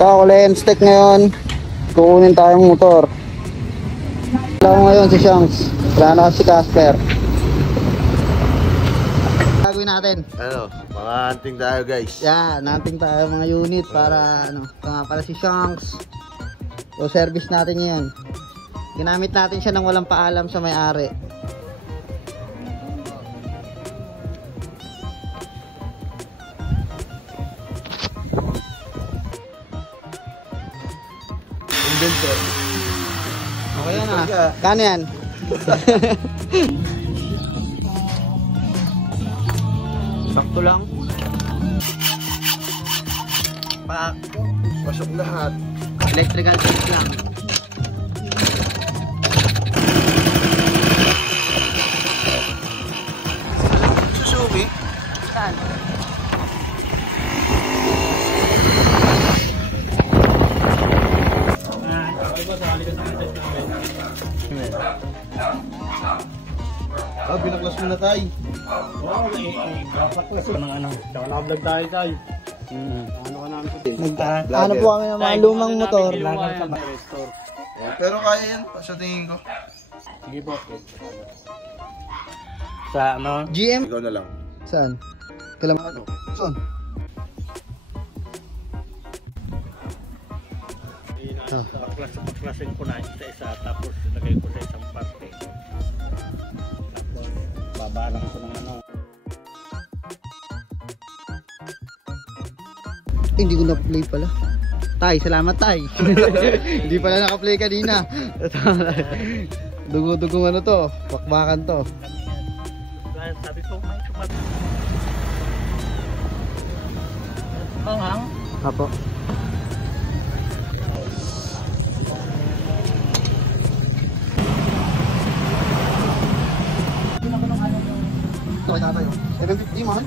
Ito, lens tech ngayon. Kukunin tayong motor. Wala ko ngayon si Shanks. Wala na si Casper. Gagawin natin. Ano, mga hunting tayo guys. Yan, hunting tayo mga unit para ano. Ito nga pala si Shanks. So service natin yun. Ginamit natin siya nang walang paalam sa may-ari. Okay yan ah. Kano yan? Sakto lang. Pak. Pasok lahat. Electrical check lang. Suzuki? Saan? Binaklas mo na tayo. Oo, binaklas ko ng ano. Tsaka naka-vlog tayo tayo. Ano ka namin ito? Ano po kami ng mga lumang motor. Pero kaya yan, sa tingin ko. Sige po. Sa ano? GM? Ikaw na lang. Saan? Kailan ano? Saan? Baklasin ko na isa tapos lagay ko sa isang parte. Tapos babalang ko ng ano. Hindi ko na-play pala. Tay, salamat tay. Hindi pala naka-play kanina. Dugo-dugong ano to. Bakbakan to. Sabi ko, may kumat. Manghang? Apo. Okay na tayo. 750 man?